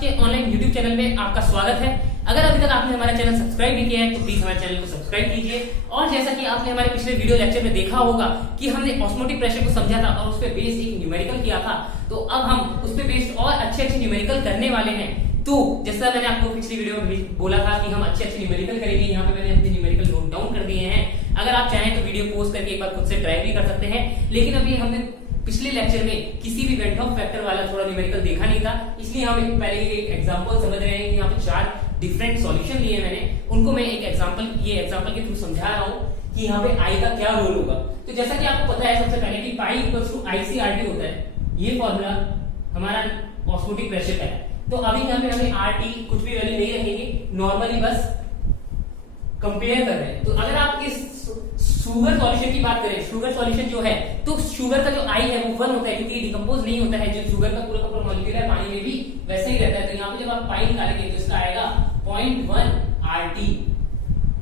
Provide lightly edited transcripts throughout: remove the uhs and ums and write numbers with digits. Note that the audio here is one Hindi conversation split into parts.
के ऑनलाइन यूट्यूब चैनल में आपका स्वागत है। अगर अभी तक आपने हमारा चैनल सब्सक्राइब नहीं किया है तो प्लीज हमारे चैनल को सब्सक्राइब कीजिए। और जैसा कि आपने हमारे पिछले वीडियो लेक्चर में देखा होगा कि हमने ऑस्मोटिक प्रेशर को समझा था और उस पर बेस्ड एक न्यूमेरिकल किया था, तो अब हम उस पर बेस्ड और अच्छे न्यूमेरिकल करने वाले हैं। तो जैसा मैंने आपको पिछली वीडियो में बोला था कि हम अच्छे न्यूमेरिकल करेंगे, यहाँ पे मैंने अपने न्यूमेरिकल नोट डाउन कर दिए हैं। अगर आप चाहें तो वीडियो पॉज करके एक बार खुद से ट्राई भी कर सकते हैं। लेकिन अभी हमने पिछले लेक्चर में किसी भी वेंटॉप फैक्टर वाला थोड़ा न्यूमेरिकल देखा नहीं था, इसलिए हम पहले एक एग्जांपल समझ रहे हैं कि यहाँ पे 4 डिफरेंट सॉल्यूशन लिए मैंने, उनको मैं एक एग्जांपल के थ्रू समझा रहा हूँ कि यहाँ पे आई का क्या रोल होगा। तो जैसा कि आपको पता है सबसे पहले कि पाई इक्वल्स टू IC/RT होता है, ये फॉर्मूला हमारा ऑस्मोटिक प्रेशर का है। तो अभी यहाँ पे हमें RT कुछ भी वैल्यू नहीं रखेंगे, नॉर्मली बस कंपेयर कर रहे हैं। तो अगर आप इस शुगर सॉल्यूशन की बात करें, शुगर सॉल्यूशन जो है, तो शुगर का जो आई है वो 1 होता है क्योंकि डिकम्पोज नहीं होता है। जो शुगर का पूरा मॉलिक्यूल है पानी में भी वैसे ही रहता है। तो यहाँ पे जब आप पाई निकालेंगे तो इसका आएगा 0.1 RT।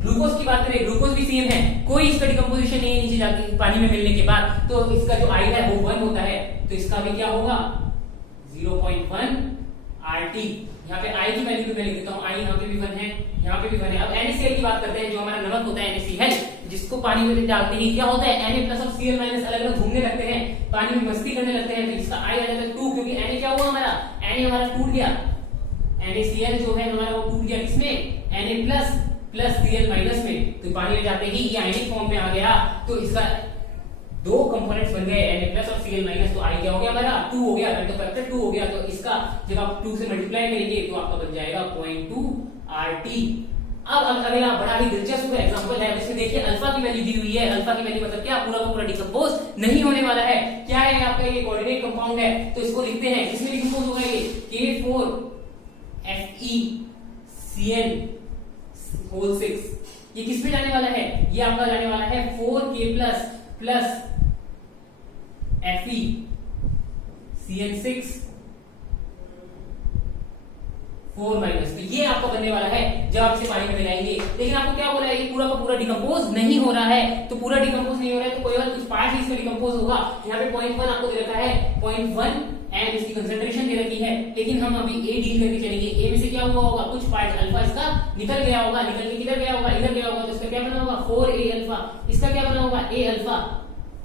ग्लूकोज की बात करें, ग्लूकोज भी सेम है, कोई इसका डिकम्पोजिशन नहीं है नीचे जाके पानी में मिलने के बाद, तो इसका जो आई है वो 1 होता है। तो इसका भी क्या होगा 0.1 RT। यहाँ पे आई की वैल्यू मैं लिख देता हूँ, आई यहाँ पे भी 1 है, यहाँ पे भी 1 है। अब NaCl की बात करते हैं, जो हमारा नमक होता है NaCl, जिसको पानी में डालते ही क्या होता है Na प्लस और Cl माइनस अलग अलग घूमने लगते हैं, पानी में मस्ती करने लगते हैं। तो इसका आई आ जाता है 2, क्योंकि Na क्या हुआ हमारा, Na हमारा टूट गया, NaCl जो है हमारा वो टूट गया किसमें, Na प्लस Cl माइनस में। तो पानी में जाते ही ये आयनिक फॉर्म में आ गया, तो इसका 2 कंपोनेंट्स बन गए Na प्लस और Cl माइनस। तो आई क्या हो गया हमारा 2 हो गया, तो फैक्टर 2 हो गया। तो इसका जब आप 2 से मल्टीप्लाई करेंगे तो आपका बन जाएगा 0.2 RT। अब अगला बड़ा ही दिलचस्प एग्जांपल है, उसमें देखिए अल्फा की वैल्यू दी हुई है। अल्फा की वैल्यू मतलब क्या, पूरा का पूरा डिकम्पोज नहीं होने वाला है। क्या है आपका, ये कोऑर्डिनेट कंपाउंड है, तो इसको लिखते हैं, इसमें डिकम्पोज होगा ये K4FeCN6। ये किस पे जाने वाला है, ये आपका जाने वाला है 4K प्लस FeCN6 4 माइनस। तो ये आपका बनने वाला है जब आप इसे पानी में मिलाएंगे। लेकिन आपको क्या बोला है, ये पूरा का पूरा डिकम्पोज नहीं हो रहा है। तो पूरा डिकम्पोज नहीं हो रहा है तो कोई और कुछ पार्ट ही इसमें डिकम्पोज होगा। यहाँ पे 0.1 आपको दे रखा है, 0.1 एंड इसकी कंसंट्रेशन दे रखी है। लेकिन हम अभी A डील करके चलेंगे। A में से क्या हुआ होगा, कुछ पार्ट अल्फा इसका निकल गया होगा, निकल के किधर गया होगा, इधर गया होगा। तो इसका क्या बना होगा 4A अल्फा, इसका क्या बना होगा A अल्फा।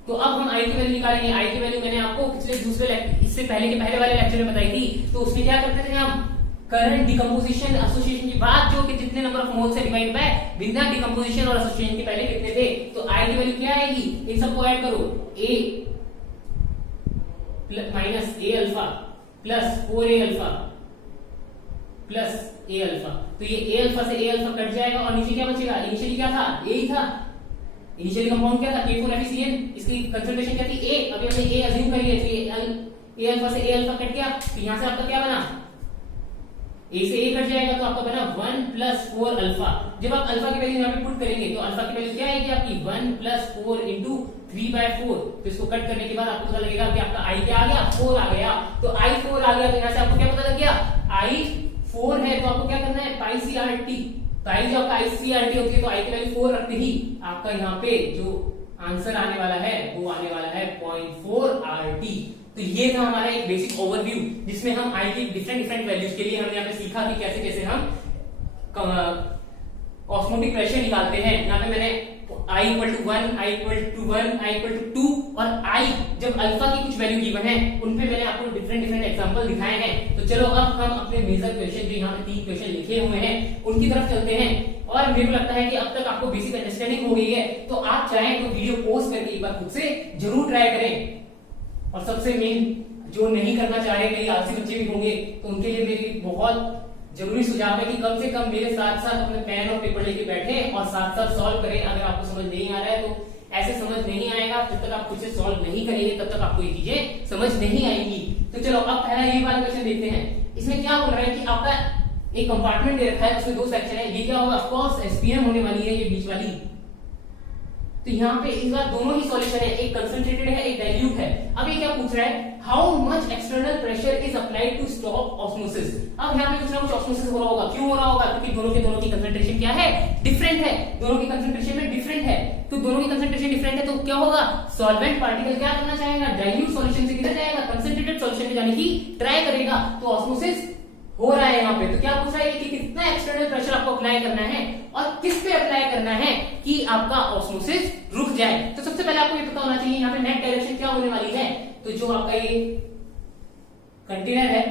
तो अब हम आई की वैल्यू निकालेंगे। आई की वैल्यू मैंने आपको इससे पहले के पहले वाले लेक्चर में बताई थी। तो उसमें क्या करते थे हम, करंट डिकम्पोजिशन एसोसिएशन की बात, जो कि जितने नंबर ऑफ मोल से डिवाइड बाय बिना डिकम्पोजिशन और एसोसिएशन के पहले कितने थे। तो आई की वैल्यू क्या आएगी, इन सबको ऐड करो, A minus A alpha plus 4A alpha plus A alpha. तो ये A अल्फा से A अल्फा कट जाएगा और नीचे क्या बचेगा, इनिशियली क्या था, A ही था। इनिशियली कंपाउंड क्या था, K4FeCN, इसकी कंसंट्रेशन क्या थी A। अभी हमने A अज्यूम करी है, तो A अल्फा से A अल्फा कट गया। तो यहां से आपका क्या बना, A से A कट जाएगा तो आपका बना 1 प्लस 4 अल्फा। जब आप अल्फा की वैल्यू यहाँ पे पुट करेंगे तो अल्फा की वैल्यू क्या आएगी आपकी 1 प्लस 4 इंटू 3/4। तो इसको कट करने के बाद आपको पता लगेगा कि आपका I क्या आ गया, 4 आ गया। तो I 4 आ गया, तो यहाँ से आपको क्या पता लग गया, I 4 है। तो आपको क्या करना है, पाई CRT। तो I जो आपका IC/RT होती है, तो I की वैल्यू 4 रखते ही आपका यहाँ पे जो आंसर आने वाला है वो आने वाला है 0.4 RT। तो ये था हमारा एक बेसिक ओवरव्यू, जिसमें हम आई की डिफरेंट वैल्यूज के लिए हमने यहाँ पे सीखा कि कैसे कैसे हम ऑस्मोटिक प्रेशर निकालते हैं। यहाँ पे मैंने I = 1, I = 1, I = 2 और I जब अल्फा की कुछ वैल्यू गिवन है उन पे मैंने आपको डिफरेंट एग्जांपल दिखाए हैं। तो चलो अब हम अपने मेजर क्वेश्चन, जो यहाँ पे 3 क्वेश्चन लिखे हुए हैं, उनकी तरफ चलते हैं। और मेरे को लगता है कि अब तक आपको बेसिक अंडरस्टैंडिंग हो गई है। तो आप चाहें तो वीडियो पॉज करके एक बार खुद से जरूर ट्राई करें। और सबसे मेन, जो नहीं करना चाह रहे, कई आलसी बच्चे भी होंगे, तो उनके लिए मेरी बहुत जरूरी सुझाव है कि कम से कम मेरे साथ साथ अपने पेन और पेपर लेके बैठे और साथ साथ सॉल्व करें। अगर आपको समझ नहीं आ रहा है तो ऐसे समझ नहीं आएगा, जब तक आप खुद से सॉल्व नहीं करेंगे तब तक आपको ये चीजें समझ नहीं आएंगी। तो चलो अब पहला ये वाला क्वेश्चन देखते हैं। इसमें क्या बोल रहा है कि आपका एक कंपार्टमेंट दे रखा है, उसमें 2 सेक्शन है। ये क्या होगा, ऑफ कोर्स SPM होने वाली है, ये बीच वाली। तो यहाँ पे इस बार दोनों ही सॉल्यूशन है, एक कंसंट्रेटेड है, एक डाइल्यूट है। अब ये क्या पूछ रहा है, how much external pressure is applied to stop osmosis. अब यहाँ पे कुछ ना कुछ ऑस्मोसिस हो रहा होगा। क्यों हो रहा होगा, क्योंकि दोनों की कंसंट्रेशन क्या है, डिफरेंट है। दोनों की कंसंट्रेशन में डिफरेंट है, तो दोनों की कंसंट्रेशन डिफरेंट है, तो क्या होगा, सॉल्वेंट पार्टिकल क्या करना चाहेगा, डाइल्यूट सॉल्यूशन से किधर जाएगा, कंसंट्रेटेड सॉल्यूशन में जाने की ट्राई करेगा। तो ऑस्मोसिस हो रहा है यहाँ पे। तो क्या पूछ रहा है कि कितना एक्सटर्नल प्रेशर आपको अप्लाई करना है और किस पे अप्लाई करना है कि आपका ऑस्मोसिस रुक जाए। तो सबसे पहले आपको ये पता होना चाहिए यहाँ पे नेट डायरेक्शन क्या होने वाली है। तो जो आपका ये कंटेनर है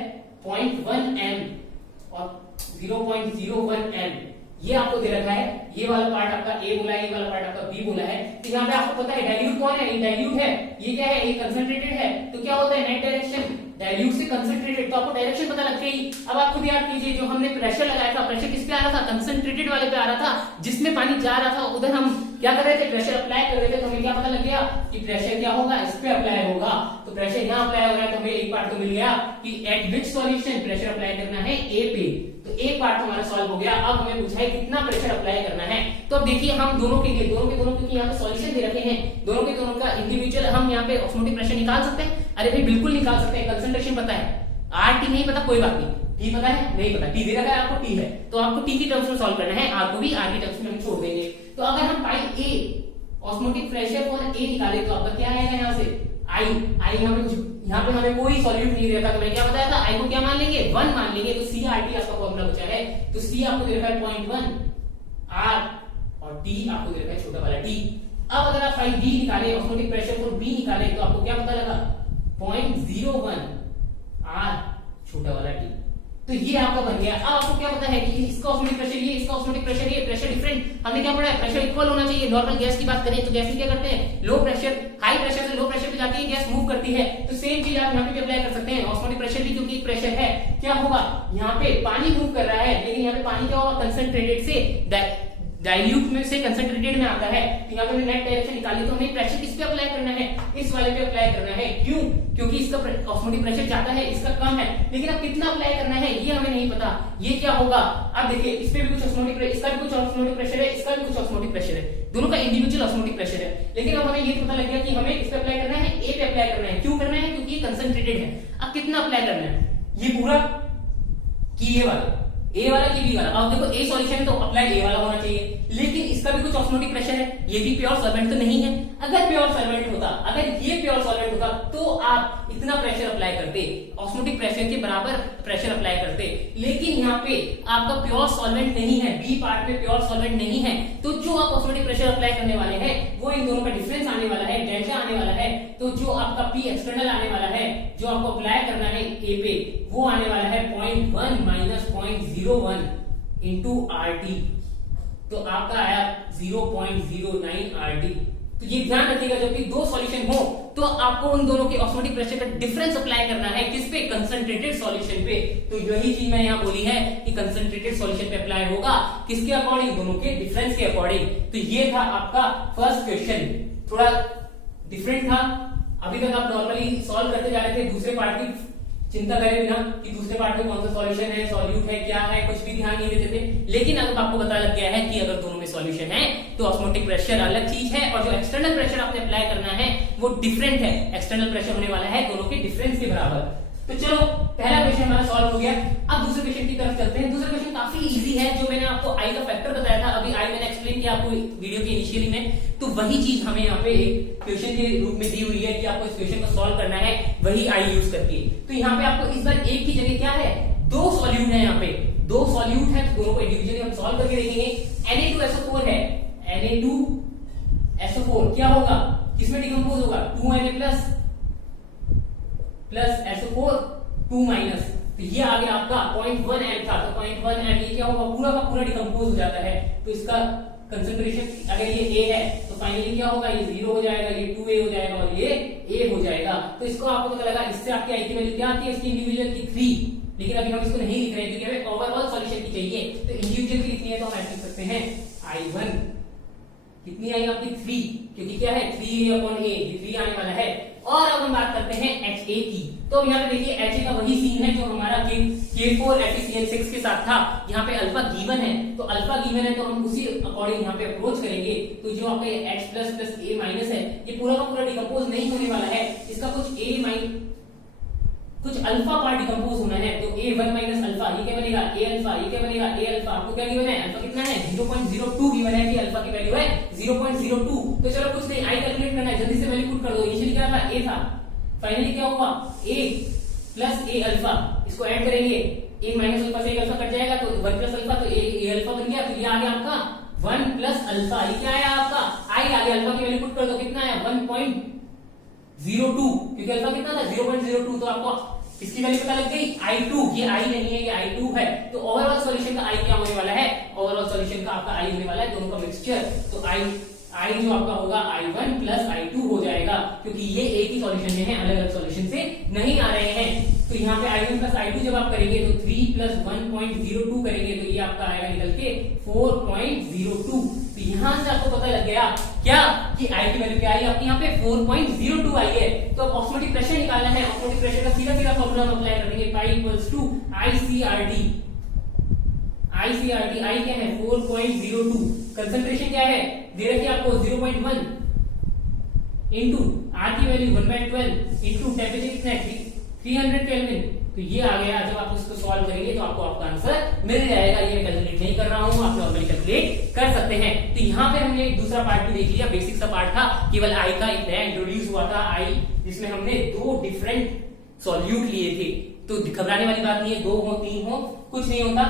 0.1 m और 0.01 m ये आपको दे रखा है। ये वाला पार्ट आपका ए बोला है, ये वाला पार्ट आपका बी बोला है। तो यहाँ पे आपको पता है डाइल्यूट कौन है, ये डाइल्यूट है, ये क्या है, ये कंसंट्रेटेड है। तो क्या होता है नेट डायरेक्शन डाइल्यूट से कंसंट्रेटेड, तो आपको डायरेक्शन पता लग गई। अब आप खुद याद कीजिए जो हमने प्रेशर लगाया था, प्रेशर किस पे आ रहा था, कंसंट्रेटेड वाले पे आ रहा था, जिसमें पानी जा रहा था उधर हम क्या कर रहे थे, प्रेशर अप्लाई कर रहे थे। तो हमें क्या पता लग गया कि प्रेशर क्या होगा, इस पे अप्लाई होगा। तो प्रेशर यहाँ अप्लाई हो रहा है तो हमें एक पार्ट तो मिल गया कि एट विच सॉल्यूशन प्रेशर अप्लाई करना है ए पे। तो एक पार्ट हमारा सॉल्व हो गया। अब हमें पूछा है कितना प्रेशर अप्लाई करना है। तो अब देखिए हम दोनों के लिए क्योंकि यहाँ पे सॉल्यूशन दे रखे हैं, दोनों के दोनों का इंडिविजुअल हम यहाँ पे ऑस्मोटिक प्रेशर निकाल सकते हैं। अरे भाई बिल्कुल निकाल सकते हैं। कंसंट्रेशन पता है, आर टी नहीं पता कोई बात नहीं, टी पता है नहीं पता, टी दे रखा है आपको, टी है तो आपको टी की टर्म्स में सॉल्व करना है, आर को भी आर की टर्म्स में हम छोड़ देंगे। तो अगर हम पाई ए ऑस्मोटिक प्रेशर फॉर ए निकाले तो आपका क्या आएगा यहाँ से आई। यहाँ पे हमें कोई सॉल्यूट नहीं देता, तो मैं क्या बताया था, आई को क्या मान लेंगे 1 मान लेंगे। तो सी आर टी आपका फॉर्मूला बचा है। तो सी आपको दे रखा है 0.1 आर और टी आपको दे रखा है छोटा वाला टी। अब अगर आप फाइल बी निकाले, ऑस्मोटिक प्रेशर फॉर बी निकाले तो आपको क्या पता लगा 0.01 आर छोटा वाला टी। तो ये आपका बन गया। अब आपको क्या पता है कि इसका ऑस्मोटिक प्रेशर ये, इसका ऑस्मोटिक प्रेशर ये, प्रेशर डिफरेंट। हमने क्या पढ़ा है, प्रेशर इक्वल होना चाहिए। नॉर्मल गैस की बात करें तो गैस में क्या करते हैं, लो प्रेशर हाई प्रेशर से लो प्रेशर पे जाती है गैस, मूव करती है। तो सेम चीज आप यहाँ पे भी अप्लाई कर सकते हैं। ऑस्मोटिक प्रेशर भी क्योंकि एक प्रेशर है, क्या होगा यहाँ पे पानी मूव कर रहा है, लेकिन यहाँ पे पानी क्या होगा कंसंट्रेटेड से डाइल्यूट में से कंसंट्रेटेड में आता है। तो यहाँ पे नेट डायरेक्शन निकाली तो हमें प्रेशर किस पे अप्लाई करना है, इस वाले पे अप्लाई करना है। क्यों, क्योंकि इसका ऑस्मोटिक प्रेशर ज्यादा है, इसका कम है, लेकिन अब कितना अप्लाई करना है ये हमें नहीं पता। ये क्या होगा, अब देखिए इस पे भी कुछ ऑस्मोटिक प्रेशर, इसका भी कुछ ऑस्मोटिक प्रेशर है, इसका भी कुछ ऑस्मोटिक प्रेशर है, दोनों का इंडिविजुअल ऑस्मोटिक प्रेशर है। लेकिन अब हमें ये पता लग गया कि हमें इस पे अप्लाई करना है, ए पे अप्लाई करना है। क्यों करना है, क्योंकि ये कंसंट्रेटेड है। अब कितना अप्लाई करना है, ये पूरा कि ये वाला, ए वाला की बी वाला। अब देखो ए सॉल्यूशन है तो अप्लाई ए वाला होना चाहिए, लेकिन इसका भी कुछ ऑस्मोटिक प्रेशर है, ये भी प्योर सॉल्वेंट तो नहीं है। अगर प्योर सॉल्वेंट होता, अगर ये प्योर सॉल्वेंट होता तो आप इतना प्रेशर अप्लाई करते, ऑस्मोटिक प्रेशर के बराबर प्रेशर अप्लाई करते। लेकिन यहाँ पे आपका प्योर सॉल्वेंट नहीं है, बी पार्ट में प्योर सॉल्वेंट नहीं है, तो जो आप ऑस्मोटिक प्रेशर अप्लाई करने वाले हैं वो इन दोनों का डिफरेंस आने वाला है, डेल्टा आने वाला है। तो जो आपका पी एक्सटर्नल आने वाला है, जो आपको अप्लाई करना है ए पे, वो आने वाला है 0.1 माइनस 0.01 इंटू आर टी। तो आपका आया 0.09 आरटी। तो ये ध्यान रखिएगा जब भी दो सॉल्यूशन हो तो आपको उन दोनों के ऑस्मोटिक प्रेशर का डिफरेंस अप्लाई करना है, किस पे, कंसंट्रेटेड सॉल्यूशन पे। तो यही चीज मैंने यहाँ बोली है कि कंसंट्रेटेड सॉल्यूशन पे अप्लाई होगा, किसके अकॉर्डिंग, दोनों के डिफरेंस के अकॉर्डिंग। तो ये था आपका फर्स्ट क्वेश्चन, थोड़ा डिफरेंट था। अभी तक आप नॉर्मली सॉल्व करते जा रहे थे, दूसरे पार्ट की चिंता करें बिना कि दूसरे पार्ट में कौन सा सॉल्यूशन है, सॉल्यूट है, क्या है, कुछ भी ध्यान नहीं देते थे। लेकिन अब आपको पता लग गया है कि अगर दोनों में सॉल्यूशन है तो ऑस्मोटिक प्रेशर अलग चीज है और जो एक्सटर्नल प्रेशर आपने अप्लाई करना है वो डिफरेंट है। एक्सटर्नल प्रेशर होने वाला है दोनों के डिफरेंस के बराबर। तो चलो पहला क्वेश्चन हमारा सॉल्व हो गया। अब दूसरे क्वेश्चन की तरफ चलते हैं। दूसरा क्वेश्चन काफी इजी है, जो मैंने आपको आई का फैक्टर बताया था, अभी आई मैंने एक्सप्लेन किया आपको वीडियो के इनिशियली में, तो वही चीज हमें यहाँ पे एक क्वेश्चन के रूप में दी हुई है कि आपको इस क्वेश्चन को सॉल्व करना है, वही आई यूज करके। तो यहाँ पे आपको इस बार एक की जगह क्या है, दो सॉल्यूट है, यहाँ पे दो सॉल्यूट है, तो दोनों को इंडिविजुअली हम सॉल्व करके देखेंगे। Na2SO4 है, Na2SO4 क्या होगा, किसमें डिकम्पोज होगा, 2Na प्लस SO4 2 माइनस। तो ये आ गया आपका 0.1 m था, तो 0.1 m ये क्या होगा, पूरा का पूरा डिकम्पोज हो जाता है। तो इसका कंसंट्रेशन अगर ये A है तो फाइनली क्या होगा, ये 0 हो जाएगा, ये 2A हो जाएगा और ये A हो जाएगा। तो इसको आपको पता लगा, इससे आपकी आई की वैल्यू क्या आती है, इसकी इंडिविजुअल की 3। लेकिन अभी हम इसको नहीं लिख रहे हैं क्योंकि हमें ओवरऑल सॉल्यूशन की चाहिए। तो इंडिविजुअल की लिखनी है तो हम ऐसे लिख सकते हैं I1 कितनी आई आपकी 3, क्योंकि क्या है 3A/A, ये 3 आने वाला है। और अब हम बात करते हैं HA की। तो यहाँ पे देखिए HA का वही सीन है जो हमारा K4 FeCl6 के साथ था। यहाँ पे अल्फा गिवन है, तो अल्फा गिवन है तो हम उसी अकॉर्डिंग यहाँ पे अप्रोच करेंगे। तो जो आपका H plus plus A minus है, ये पूरा का पूरा डिकम्पोज नहीं होने वाला है, इसका कुछ अल्फा पार्ट डिकम्पोज होना है। तो A1 माइनस अल्फा, ये क्या बनेगा A अल्फा, ये क्या बनेगा A अल्फा। आपको क्या गिवन है, अल्फा कितना है 0.02 गिवन है कि अल्फा की वैल्यू है 0.02। तो चलो कुछ नहीं, आई कैलकुलेट करना है, जल्दी से वैल्यू पुट कर दो। इनिशियली क्या था A था, फाइनली क्या हुआ A प्लस A अल्फा, इसको ऐड करेंगे एक माइनस अल्फा से एक अल्फा कट जाएगा तो 1 प्लस अल्फा, तो ए अल्फा बन गया। तो ये आ गया आपका 1 प्लस अल्फा। ये क्या आया आपका आई आ गया। अल्फा की वैल्यू पुट कर दो, कितना है 1.02, क्योंकि अल्फा कितना था 0.02। तो आपको इसकी वैल्यू पता लग गई i2। ये i नहीं है, ये i2 है। तो ओवरऑल सॉल्यूशन का i क्या होने वाला है, ओवरऑल सॉल्यूशन का आपका i होने वाला है, दोनों का मिक्सचर। तो i जो आपका होगा i1 प्लस i2 हो जाएगा, क्योंकि ये एक ही सॉल्यूशन में है, अलग अलग सॉल्यूशन से नहीं आ रहे हैं। तो यहाँ पे i1 प्लस i2 जब आप करेंगे तो 3 प्लस 1.02 करेंगे तो ये आपका आएगा निकल के 4.02। तो यहाँ से आपको पता लग गया क्या कि i की वैल्यू क्या आई आपकी यहाँ पे 4.02 आई है। तो अब ऑस्मोटिक प्रेशर निकालना है। ऑस्मोटिक प्रेशर का सीधा सीधा फॉर्मूला हम अप्लाई करेंगे, पाई equals to ICRT। ICRT I क्या है 4.02। कंसंट्रेशन क्या है दे रखी है आपको 0.1 इंटू आर की वैल्यू 1/12 इंटू टेम्परेचर कितना है 300 केल्विन। तो ये आ गया। जब आप इसको सॉल्व करेंगे तो आपको आपका आंसर मिल जाएगा। ये मैं कैलकुलेट नहीं कर रहा हूं, आप नॉर्मली कैलकुलेट कर सकते हैं। तो यहाँ पे हमने एक दूसरा पार्ट भी देख लिया, बेसिक सा पार्ट था, केवल आई का एक नया इंट्रोड्यूस हुआ था आई, जिसमें हमने 2 डिफरेंट सॉल्यूट लिए थे। तो घबराने वाली बात नहीं है, 2 हो 3 हो कुछ नहीं होता,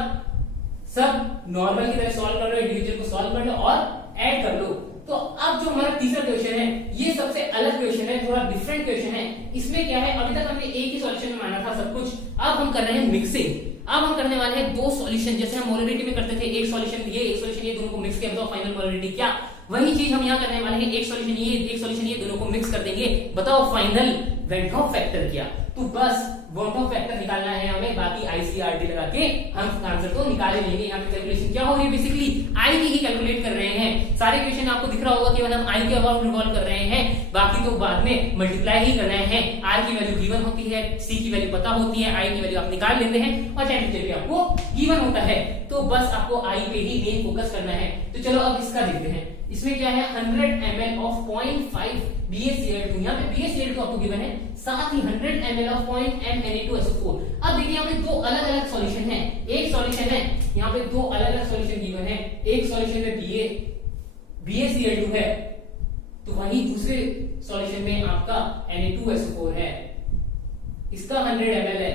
सब नॉर्मल की तरह सॉल्व कर लो, इंडिविजुअल को सॉल्व कर लो और ऐड कर लो। तो अब जो हमारा तीसरा क्वेश्चन है ये सबसे अलग क्वेश्चन है, थोड़ा डिफरेंट क्वेश्चन है। इसमें क्या है, अभी तक हमने एक ही सॉल्यूशन में माना था सब कुछ, अब हम कर रहे हैं मिक्सिंग। अब हम करने वाले हैं 2 सॉल्यूशन, जैसे हम मोलरिटी में करते थे, एक सॉल्यूशन ये एक सॉल्यूशन ये, दोनों को मिक्स किया, बताओ फाइनल मोलरिटी क्या। वही चीज हम यहाँ करने वाले हैं, एक सॉल्यूशन ये एक सॉल्यूशन ये, दोनों को मिक्स कर देंगे, बताओ फाइनल वेंट ऑफ फैक्टर क्या। तो बस वेंट ऑफ फैक्टर निकालना है हमें, बाकी ICRT लगा के हम आंसर को निकाल लेंगे। यहाँ पे कैलकुलेशन क्या होगी, बेसिकली आई की ही कैलकुलेट कर रहे हैं। सारे क्वेश्चन आपको दिख रहा होगा केवल हम आई के अबाउट रिवॉल्व कर रहे हैं, बाकी तो बाद में मल्टीप्लाई ही कर रहे हैं। आर की वैल्यू गिवन होती है, सी की वैल्यू पता होती है, आई की वैल्यू आप निकाल लेते हैं और टेम्परेचर भी आपको गिवन होता है। तो बस आपको आई पे ही मेन फोकस करना है। तो चलो अब इसका देखते हैं। इसमें क्या है 100 ml ऑफ 0.5 BaCl2, यहाँ पे BaCl2 आपको गिवन है, साथ ही 100 ml ऑफ 0.m Na2SO4। अब देखिए यहाँ पे 2 अलग अलग सॉल्यूशन है, एक सॉल्यूशन है यहाँ पे 2 अलग अलग सॉल्यूशन गिवन है, एक सॉल्यूशन में BaCl2 है, तो वहीं दूसरे सॉल्यूशन में आपका Na2SO4 है। इसका 100 ml है,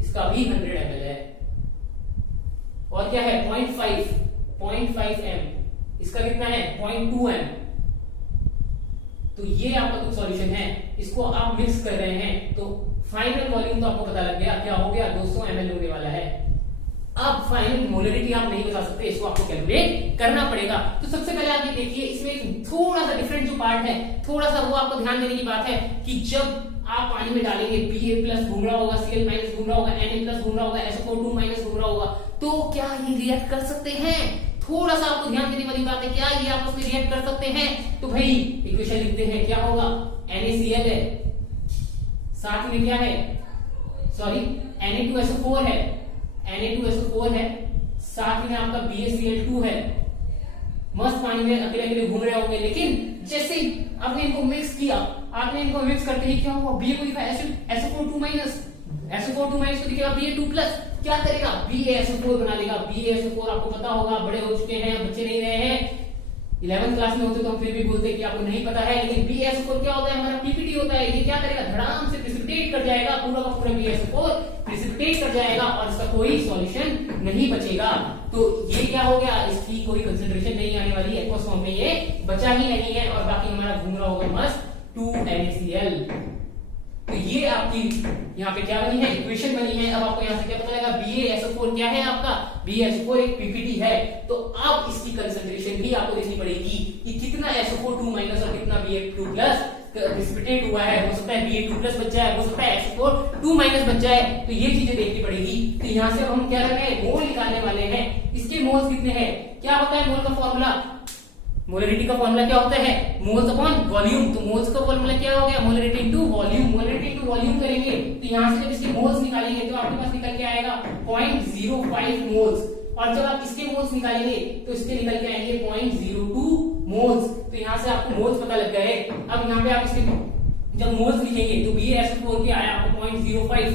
इसका भी 100 ml है, और क्या है 0.5 m, इसका कितना है 0.2 m। तो ये आपका कुछ सॉल्यूशन है, इसको आप मिक्स कर रहे हैं तो फाइनल वॉल्यूम तो आपको पता लग गया, क्या हो गया 200 ml होने वाला है। अब फाइनल मोलरिटी आप नहीं बता सकते, इसको आपको कैलकुलेट करना पड़ेगा। तो सबसे पहले आप ये देखिए, इसमें थोड़ा सा डिफरेंट जो पार्ट है, थोड़ा सा वो आपको ध्यान देने की बात है कि जब आप पानी में डालेंगे Ba प्लस घूम रहा होगा, Cl माइनस घूम रहा होगा, Na प्लस घूम रहा होगा, SO2 माइनस घूम रहा होगा, तो क्या ये रिएक्ट कर सकते हैं। थोड़ा सा आपको ध्यान देने वाली बात है, क्या ये आपस में रिएक्ट कर सकते हैं। तो भाई इक्वेशन लिखते हैं, क्या होगा NaCl है, साथ में क्या है सॉरी Na2SO4 है, Na2SO4 है, साथ में आपका BaCl2 है। मस्त पानी में अकेले अकेले घूम रहे होंगे, लेकिन जैसे ही आपने इनको मिक्स किया, आपने इनको मिक्स करते ही क्या हुआ, Ba को दिखा SO4 माइनस, SO4 माइनस को दिखेगा Ba2 प्लस, क्या करेगा BaSO4 बना लेगा। BaSO4 आपको पता होगा, बड़े हो चुके हैं, बच्चे नहीं रहे हैं, 11th क्लास में होते तो हम फिर भी बोलते कि आपको नहीं पता है, लेकिन BaSO4 क्या होता है, हमारा पीपीटी होता है। ये क्या करेगा, धड़ाम से प्रेसिपिटेट कर जाएगा, पूरा का पूरा BaSO4 प्रेसिपिटेट कर जाएगा और इसका कोई सॉल्यूशन नहीं बचेगा। तो ये क्या हो गया, इसकी कोई कंसंट्रेशन नहीं आने वाली, एक्वस फॉर्म में ये बचा ही नहीं है, और बाकी हमारा घूम रहा होगा मस्त 2NaCl। तो ये आपकी यहाँ पे क्या बनी है, इक्वेशन बनी है। अब आपको यहाँ से क्या पता लगा, BaSO4 क्या है आपका, BaSO4 एक पीपीटी है। तो अब इसकी कंसंट्रेशन भी आपको देखनी पड़ेगी कि कितना SO4 माइनस और कितना Ba2 प्लस प्रेसिपिटेट हुआ है। हो सकता है Ba2 प्लस बच जाए, हो सकता है SO4 माइनस बच जाए, तो ये चीजें देखनी पड़ेगी। तो यहाँ से हम क्या कर रहे हैं, मोल निकालने वाले हैं। इसके मोल्स कितने हैं, क्या होता है मोल का फॉर्मूला, मोलरिटी का फॉर्मूला क्या होता है, मोल्स अपॉन वॉल्यूम। तो मोल्स का फॉर्मूला क्या हो गया, molarity into volume. Molarity into volume करेंगे तो यहाँ से जब इसके मोल्स निकालेंगे तो आपके पास निकल के आएगा 0.05 मोल्स, और जब आप इसके मोल्स निकालेंगे तो इसके निकल के आएंगे 0.02 मोल्स। तो यहाँ से आपको मोल्स पता लग गए। अब यहाँ पे आप इसके जब मोल्स लिखेंगे तो BaSO4 के आया आपको 0.05,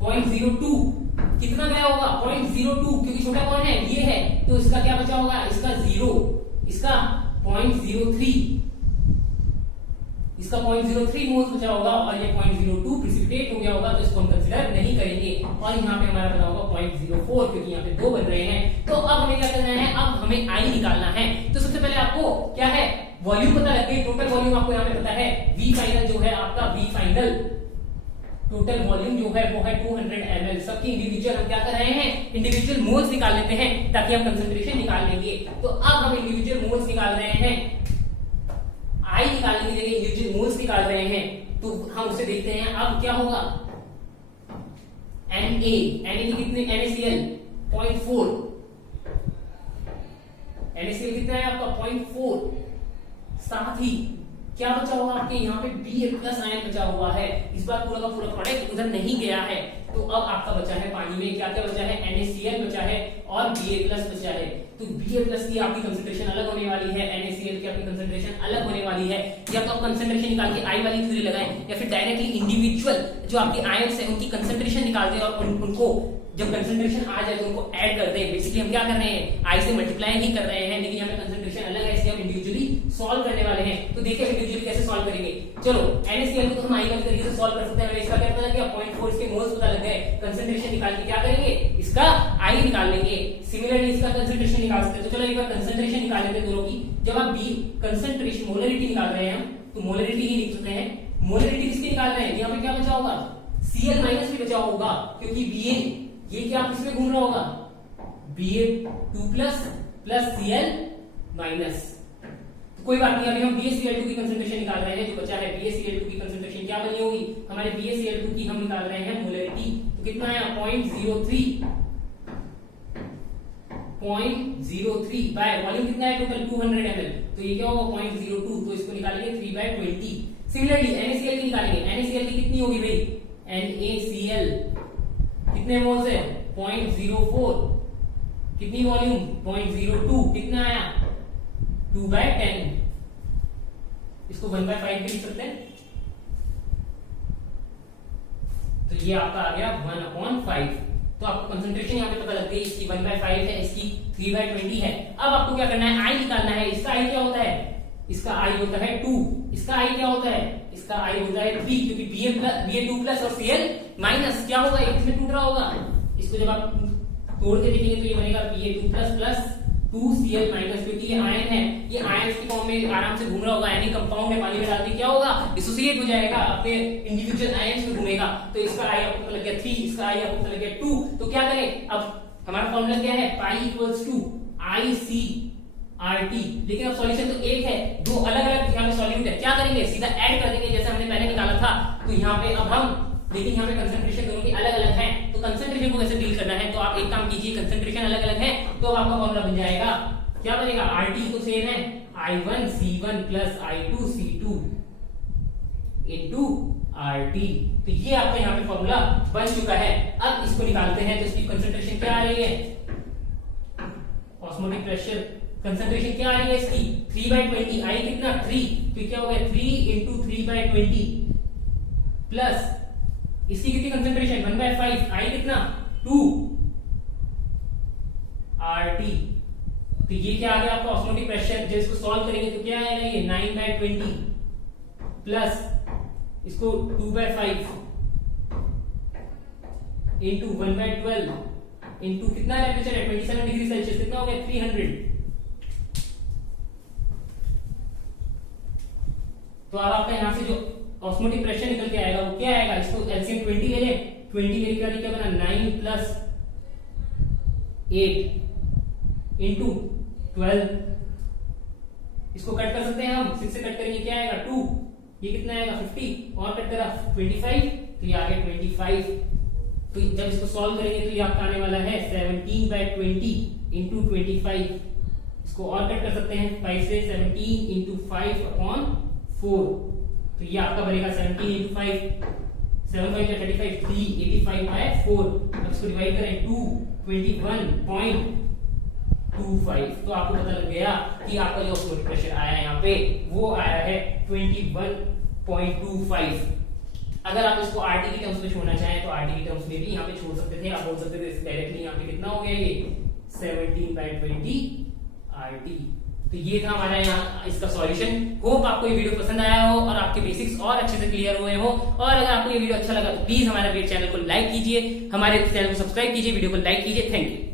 0.02 कितना गया होगा 0.02, क्योंकि छोटा कौन है ये है, तो इसका क्या बचा होगा, इसका 0, इसका 0.03, इसका 0.03 मोल्स बचा होगा और ये 0.02 प्रिसिपिटेट हो गया होगा, तो इसको हम कंसीडर नहीं करेंगे। और यहाँ पे हमारा बना होगा 0.04, क्योंकि यहाँ पे 2 बन रहे हैं। तो अब हमें क्या करना है, अब हमें आई निकालना है। तो सबसे पहले आपको क्या है, वॉल्यूम पता लग गई, टोटल वॉल्यूम आपको यहाँ पे पता है, वी फाइनल जो है आपका, वी फाइनल टोटल वॉल्यूम जो है वो है 200 ml। सबकी इंडिविजुअल हम क्या कर रहे हैं, इंडिविजुअल मोल्स निकाल लेते हैं ताकि हम कंसंट्रेशन निकाल लेंगे। तो अब हम इंडिविजुअल मोल्स निकाल रहे हैं, आई निकालने की जगह इंडिविजुअल मोल्स निकाल रहे हैं। तो हम उसे देखते हैं, अब क्या होगा, Na कितने, NaCl 0.4, NaCl कितना है आपका 0.4। साथ ही क्या बचा हुआ आपके यहाँ पे Bl+ आयन बचा हुआ है। इस बार पूरा का पूरा प्रोडक्ट उधर नहीं गया है। तो अब आपका बचा है पानी में क्या क्या बचा है, NaCl बचा है और Ba+ बचा है। तो Ba+ की आपकी कंसंट्रेशन अलग होने वाली है, NaCl की आपकी कंसंट्रेशन अलग होने वाली है। या तो आप कंसंट्रेशन निकाल के आई वाली थ्योरी लगाएं, या फिर डायरेक्टली इंडिविजुअल जो आपके आयन्स है उनकी कंसंट्रेशन निकाल दें और उनको जब कंसंट्रेशन आ जाए तो उनको ऐड कर दें। बेसिकली हम क्या कर रहे हैं, आई से मल्टीप्लाई ही कर रहे हैं, लेकिन यहाँ पे कंसंट्रेशन अलग है, इसलिए हम इंडिविजुअली सॉल्व करने वाले हैं। तो देखिए इंडिविजुअली कैसे सॉल्व करेंगे। चलो NaCl को तो हम आई वाली तरीके से सॉल्व कर सकते हैं। इसका क्या पता लग गया, 0.4 इसके मोल्स पता लग गए। कंसंट्रेशन निकाल के क्या करेंगे, इसका आई निकाल लेंगे। सिमिलरली इसका कंसंट्रेशन निकाल सकते हैं। तो चलो एक बार कंसंट्रेशन निकाल लेते हैं दोनों की। जब आप बी कंसंट्रेशन मोलरिटी निकाल रहे हैं हम, तो मोलरिटी ही लिख सकते हैं। मोलरिटी किसकी निकाल रहे हैं, यहाँ पे क्या बचा होगा, Cl- भी बचा होगा, क्योंकि Ba ये क्या किसमें घूम रहा होगा, Ba2+ प्लस Cl-। तो कोई बात नहीं, अभी हम BaCl2 की कंसंट्रेशन निकाल रहे हैं। जो बचा है BaCl2 की कंसंट्रेशन क्या बनी होगी, हमारे BaCl2 की हम निकाल रहे हैं मोलरिटी। तो कितना आया 0.03 बाय वॉल्यूम कितना है टोटल 200 ml। तो ये क्या होगा 0.02, तो इसको निकालेंगे 3/20। सिमिलरली NaCl की निकालेंगे। NaCl की कितनी होगी भाई, NaCl कितने मोल्स है 0.04, कितनी वॉल्यूम 0.02, कितना आया 2/10। इसको 1/5 भी लिख सकते हैं। तो ये आपका आ गया 1/5। तो आपको कंसंट्रेशन यहाँ पे पता लग गई, इसकी 1/5 है, इसकी 3/20 है। अब आपको क्या करना है, आई निकालना है। इसका आई क्या होता है, इसका आई होता है 2। इसका आई क्या होता है, इसका आई होता है 3, क्योंकि Ba2+ और Cl- क्या होगा, एक इसमें टूट रहा होगा। इसको जब आप तोड़ के देखेंगे तो ये बनेगा Ba2+ प्लस 2Cl-, क्योंकि ये आयन है, ये आयन की फॉर्म में आराम से घूम रहा होगा। यानी कंपाउंड में पानी में डालते क्या होगा, डिसोसिएट हो जाएगा, अपने इंडिविजुअल आयन्स में घूमेगा। तो इसका आई आपको पता लग गया 3, इसका आई आपको पता लग गया 2। तो क्या करें, अब हमारा फॉर्मूला क्या है, पाई = ICRT। लेकिन अब सॉल्यूशन तो एक है, दो अलग अलग यहाँ पे सॉल्यूट है। क्या करेंगे, सीधा ऐड कर देंगे जैसे हमने पहले निकाला था। तो यहाँ पे अब हम लेकिन यहाँ पे कंसंट्रेशन दोनों की अलग अलग है। तो कंसंट्रेशन को कैसे डील करना है, तो आप एक काम कीजिए, कंसंट्रेशन अलग अलग है तो अब आपका फॉर्मूला बन जाएगा, क्या बनेगा, RT तो सेम है, I1C1 plus I2C2 into RT। तो ये आपका यहाँ पे फॉर्मूला बन चुका है। अब इसको निकालते हैं, तो इसकी कंसंट्रेशन क्या आ रही है, ऑस्मोटिक प्रेशर कंसंट्रेशन क्या आ रही है इसकी 3/20। आई कितना 3, तो क्या हो गया 3 × 3/20 प्लस इसकी कितनी कंसंट्रेशन 1/5, आई कितना 2 RT। तो ये क्या आ गया आपका ऑस्मोटिक प्रेशर। जब इसको सॉल्व करेंगे तो क्या आएगा, ये 9/20 प्लस इसको 2/5 इंटू 1/12 इंटू कितना टेम्परेचर है 27 डिग्री सेल्सियस, कितना हो गया 300। तो अब आपका यहां से जो ऑस्मोटिक प्रेशर निकल के आएगा वो क्या आएगा, इसको एलसीएम 20 ले ले, 20 लेने के बाद क्या बना 9 प्लस 8 इंटू 12। इसको कट कर सकते हैं हम, 6 से कट करेंगे क्या आएगा 2, ये कितना आएगा 50 और कट करा 25, तो ये आ गया 25। तो जब इसको सॉल्व करेंगे तो ये आपका आने वाला है 17/20 इंटू 25। इसको और कट कर सकते हैं 5 से, 17 इंटू 5/4, तो ये आपका बनेगा 17 इंटू 5, 7 5 35, 385/4। अब इसको डिवाइड करें 2 21.25। तो आपको पता लग गया कि आपका जो ऑस्मोटिक प्रेशर आया है यहाँ पे वो आया है 21.25। अगर आप इसको RT की टर्म्स में छोड़ना चाहें तो RT की टर्म्स में भी यहाँ पे छोड़ सकते थे। आप बोल सकते थे डायरेक्टली यहाँ पे कितना हो गया, ये 17/20 RT। तो ये था हमारा यहाँ इसका सॉल्यूशन। होप आपको ये वीडियो पसंद आया हो और आपके बेसिक्स और अच्छे से क्लियर हुए हो। और अगर आपको ये वीडियो अच्छा लगा तो प्लीज हमारे चैनल को लाइक कीजिए, हमारे चैनल को सब्सक्राइब कीजिए, वीडियो को लाइक कीजिए। Thank you.